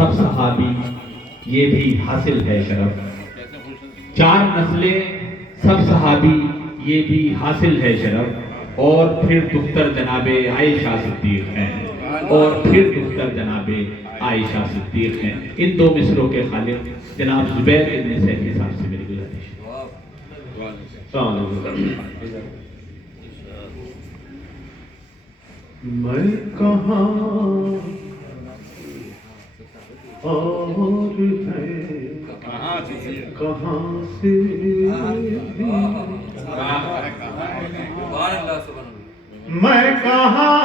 سب صحابی یہ بھی حاصل ہے شرف، 4 نسلیں سب صحابی یہ بھی حاصل ہے شرف، اور پھر دختر جناب عائشہ صدیق ہیں، اور پھر دختر جناب عائشہ صدیق ہیں۔ ان 2 مصروں کے خالق جناب زبیر ابن سیفی صاحب سے میری گزارش ہے۔ میں کہاں اور ہے کہاں سے میں کہاں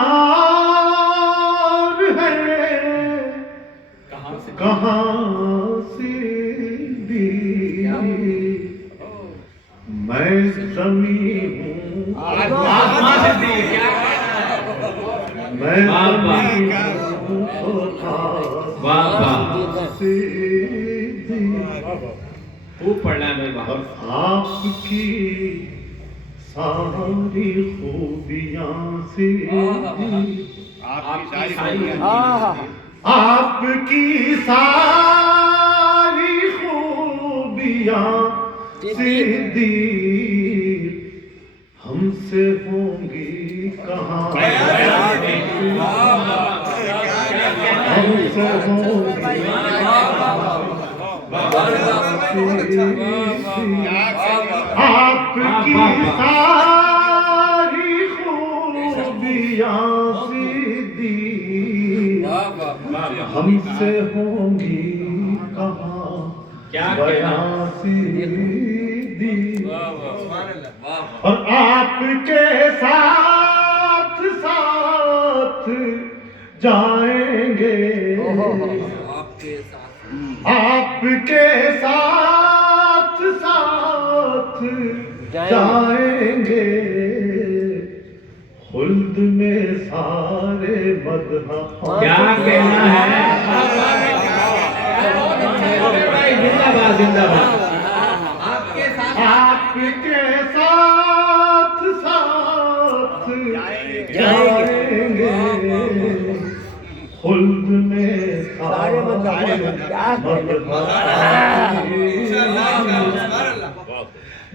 اور ہے کہاں سے بھی میں زمین ہوں میں زمین ہوں خوب پڑھنا ہے بھائی، اور آپ کی ساری خوبیاں سے آپ کی ساری خوبیاں صدیق ہم سے ہوں گی کہاں، ہم سے ہوں گی آپ کی ساری خوبیاں صدیق ہم سے ہوں گی کہاں بیاں صدیق، اور آپ کے ساتھ ساتھ جائیں گے، آپ کے ساتھ ساتھ جائیں گے، خلد میں سارے مدح کیا کہنا ہے؟ زندہ باد زندہ باد۔ آپ کے ساتھ ساتھ جائیں گے، خلد میں سارے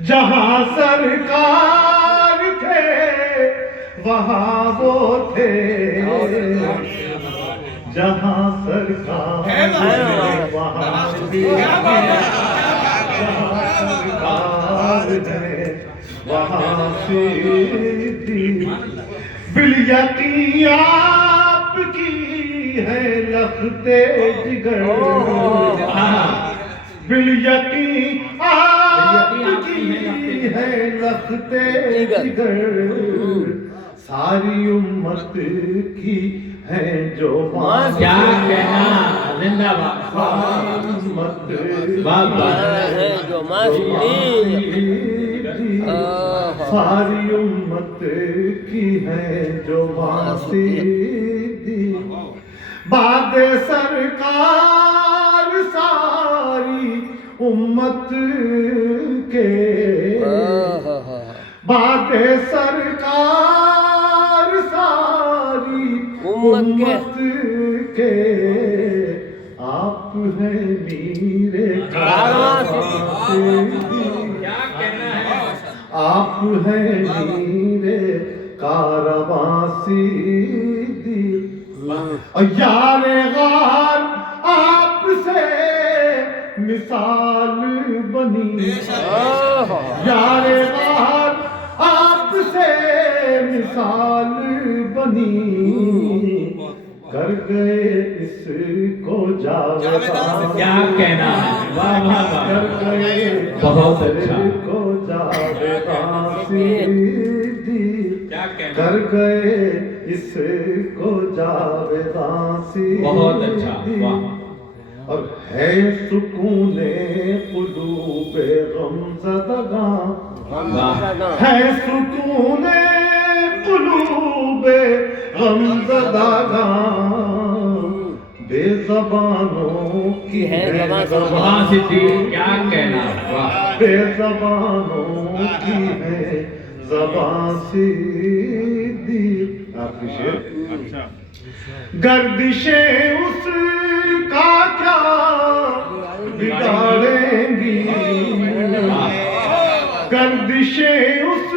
جہاں سرکار تھے وہاں وہ تھے، جہاں سرکار تھے وہاں سرکار ہے وہاں صدیق، بالیقین آپ کی ہے لخت جگر، بالیقین آپ کی ہے لخت جگر، ساری امت کی ہے جو کیا کہنا؟ زندہ باد امت ہے جو ساری امت کی ہے جو صدیق، بعد سرکار ساری امت کے، بعد سرکار ساری امت کے، آپ ہیں میرے آپ ہیں میرے کارواں صدیق، یار غار آپ سے مثال بنی، یار غار آپ سے مثال بنی، کر گئے اس کو جاویداں، کیا کہنا ہے؟ واہ واہ واہ، کر گئے بہت اچھا، کو جاویداں صدیق، کیا کہنا، کر گئے اس کو جاویداں صدیق، بہت اچھا، واہ، اور ہے سکون قلوب غمزدگاں، ہے سکون قلوب غمزدگاں، بے زبانوں کی ہے زبان صدیق، کیا کہنا، واہ، بے زبانوں کی ہے زبان صدیق۔ آپ کی شعر گردشیں اس کا گردشیں اس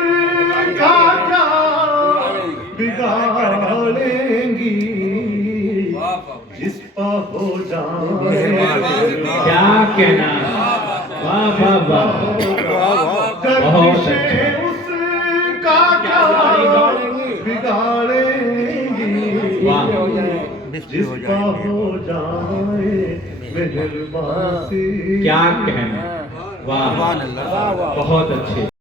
کا کیا بگاڑیں گی جس پہ ہو جائے کیا کہنا، واہ واہ واہ، گردشیں اس کا کیا بگاڑیں گی جس پہ ہو جائے مہربانی کیا کہنا، واہ، بہت اچھے.